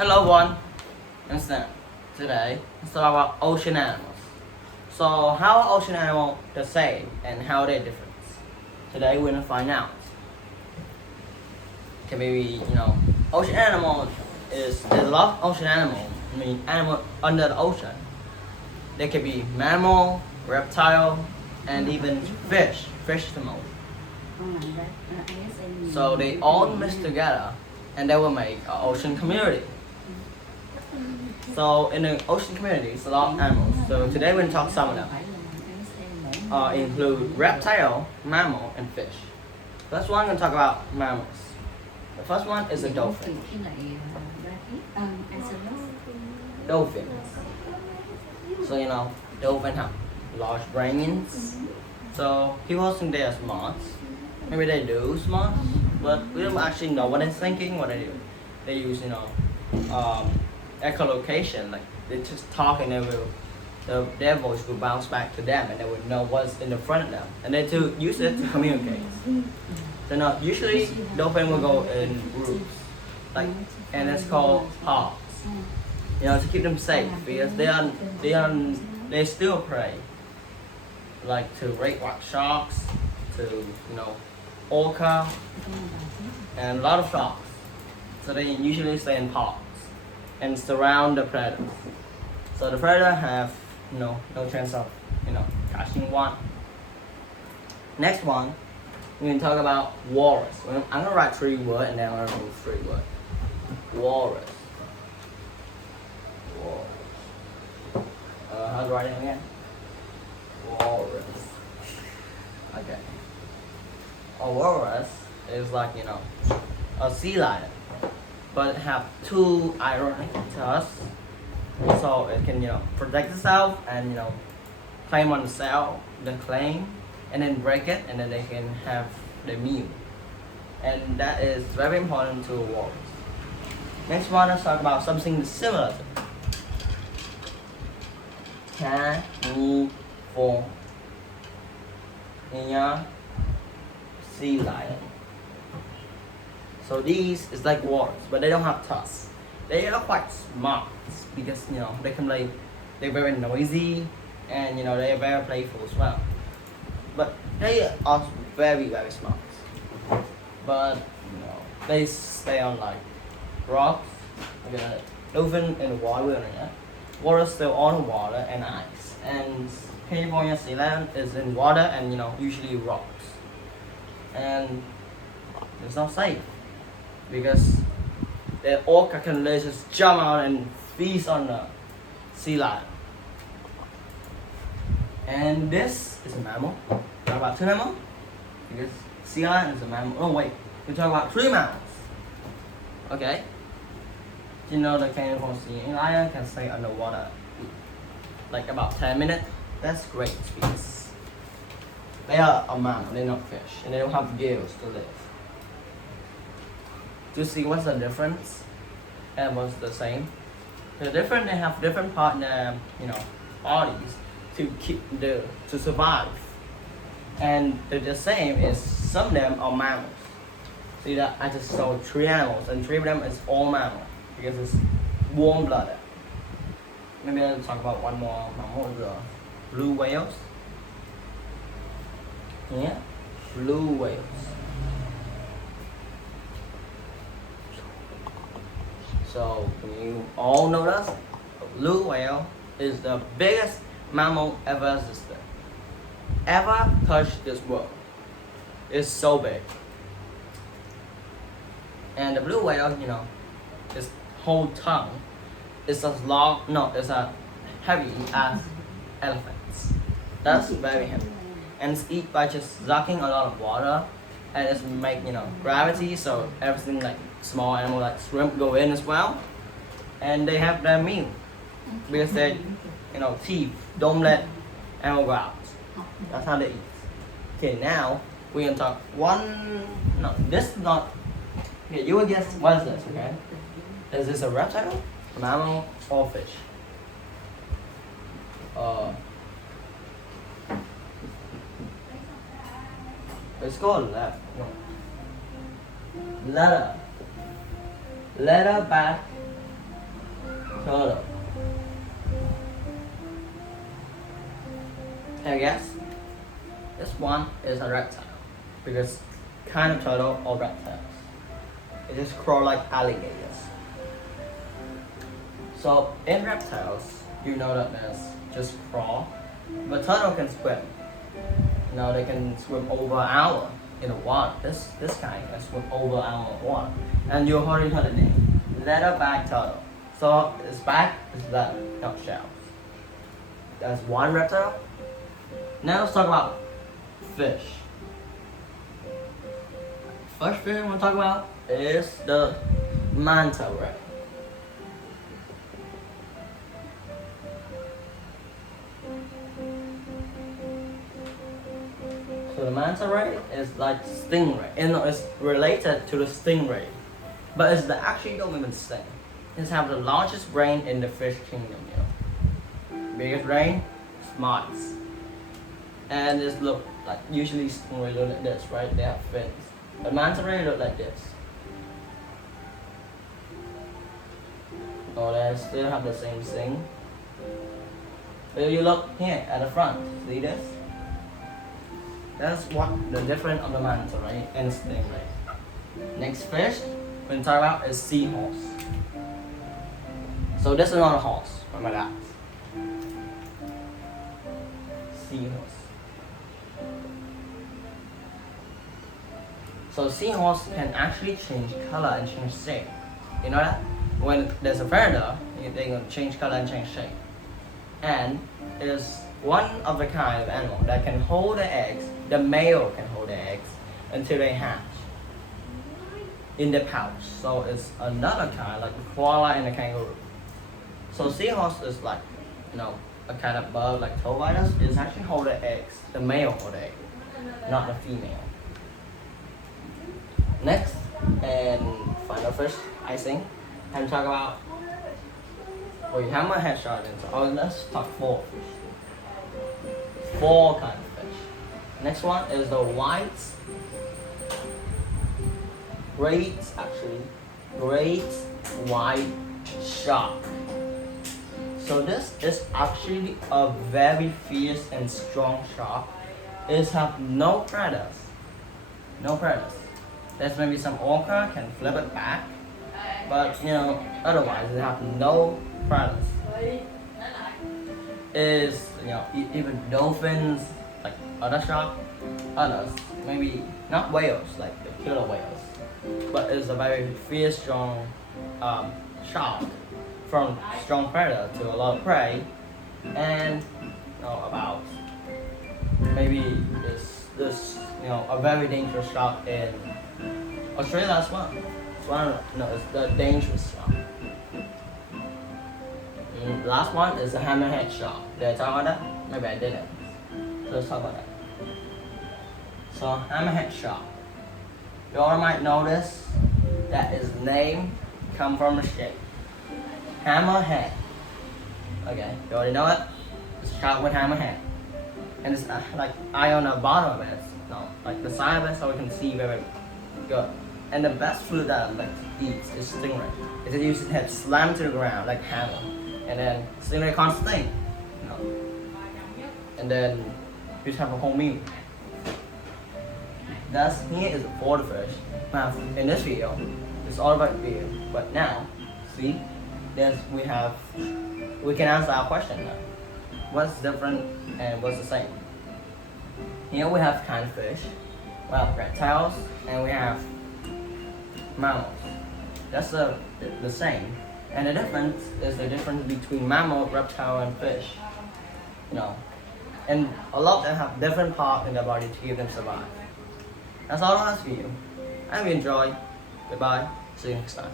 Hello everyone, understand. Today, let's talk about ocean animals. So how are ocean animals the same and how they different? Today we're gonna find out. Can be, ocean animals there's a lot of ocean animals. I mean animal under the ocean. They can be mammal, reptile, and even fish. Fish is the most. So they all mix together and they will make an ocean community. So in the ocean community, it's a lot of animals. So today we're going to talk some of them. Include reptile, mammal, and fish. First one, I'm going to talk about mammals. The first one is a dolphin. Dolphin. So dolphin have large brains. So people think they are smart. Maybe they do smart, but we don't actually know what they're thinking, what they do. They use echolocation, like they just talk and their voice will bounce back to them and they will know what's in the front of them. And they use it to communicate. So usually dolphin will go in groups, and it's called pods. To keep them safe because they still prey. Like to great white sharks, to orca, and a lot of sharks. So they usually stay in pods and surround the predator. So the predator have no chance of catching one. Next one, we're gonna talk about walrus. I'm gonna write 3 words and then I'm gonna remove 3 words. Walrus. How do I write it again? Walrus. Okay. A walrus is like a sea lion, but it have 2 ironic tusks, so it can protect itself and climb on the claim, and then break it, and then they can have the meal, and that is very important to a walrus. Next one, let's talk about something similar to carnivore. Sea lion. So these is like walrus, but they don't have tusks. They are quite smart because they can they're very noisy and they are very playful as well. But they are very very smart. But they stay on rocks. Dolphin in the water, walrus still on water and ice. And California sea lion is in water and usually rocks. And it's not safe because the orca can just jump out and feast on the sea lion. And this is a mammal. Talk about 2 mammals because sea lion is a mammal. Oh wait, we talk about 3 mammals. Okay. The California sea lion can stay underwater like about 10 minutes. That's great because they are a mammal, they're not fish, and they don't have gills to live. To see what's the difference and what's the same. The different, they have different part in their bodies to survive. And the same is some of them are mammals. See that I just saw 3 animals and 3 of them is all mammal because it's warm blooded. Maybe I'll talk about one more mammal, the blue whales. Yeah, blue whales. So you all know that a blue whale is the biggest mammal ever existed, ever touched this world. It's so big. And the blue whale, its whole tongue is as long, it's as heavy as elephants. That's very heavy. And it's eat by just sucking a lot of water, and it's make gravity, so everything like small animal like shrimp go in as well, and they have their meal because their teeth don't let animal go out. That's how they eat. Okay, now we're gonna talk this is not. Okay, you will guess what is this? Okay, is this a reptile, a mammal, or fish? It's called leatherback turtle. And I guess this one is a reptile because kind of turtle or reptiles. It just crawl like alligators. So in reptiles, you know that there's just crawl, but turtle can swim. You know, they can swim over an hour in the water. This kind can swim over an hour in water. And you already heard the name, leatherback turtle. So its back is leather, not shells. That's one reptile. Now let's talk about fish. First fish I want to talk about is the manta ray. So the manta ray is like stingray, and it's related to the stingray, but it's actually don't even sting. It's have the largest brain in the fish kingdom. You know, biggest brain, smarts, and this look like usually stingray look like this, right? They have fins. But manta ray look like this. Oh, they still have the same thing. If you look here at the front, see this? That's what the difference of the manta ray and stingray. Next fish we're gonna talk about is seahorse. So this is not a horse, remember that. Seahorse. So seahorse can actually change color and change shape. You know that? When there's a predator, they're gonna change color and change shape. And it is one of the kind of animal that can hold the eggs. The male can hold the eggs until they hatch in the pouch. So it's another kind, like the koala and the kangaroo. So seahorse is like, you know, a kind of bird like toad spiders. It's actually hold the eggs. The male hold the egg, not the female. Next and final fish, I think, I'm talking about. Well, you have my head shot in. So let's talk four fish. Four kind of fish. Next one is the great white shark. So this is actually a very fierce and strong shark. It have no predators. No predators. There's maybe some orca can flip it back, but you know, otherwise they have no predators. Is, you know, even dolphins, like other shark, others, maybe not whales like the killer whales, but it's a very fierce, strong shark from strong predator to a lot of prey, and you know, about maybe this you know, a very dangerous shark in Australia as well. It's the dangerous shark. And last one is the hammerhead shark. Did I talk about that? Maybe I didn't. So let's talk about that. So hammerhead shark. You all might notice that its name comes from the shape. Hammerhead. Okay, you already know it? It's a shark with hammerhead. And it's like eye on the bottom of it. No, like the side of it, so we can see very good. And the best food that I like to eat is stingray. It's it uses its head slammed to the ground like hammer. And then stingray can't sting. You know. And then you just have a whole meal. Thus, here is all the fish. Now, in this video, it's all about video. But now, see, we can answer our question now. What's different and what's the same? Here we have kind of fish, we have reptiles, and we have mammals. That's the same. And the difference is the difference between mammal, reptile, and fish. You know, and a lot of them have different parts in their body to give them survive. That's all I have for you. I hope you enjoy. Goodbye. See you next time.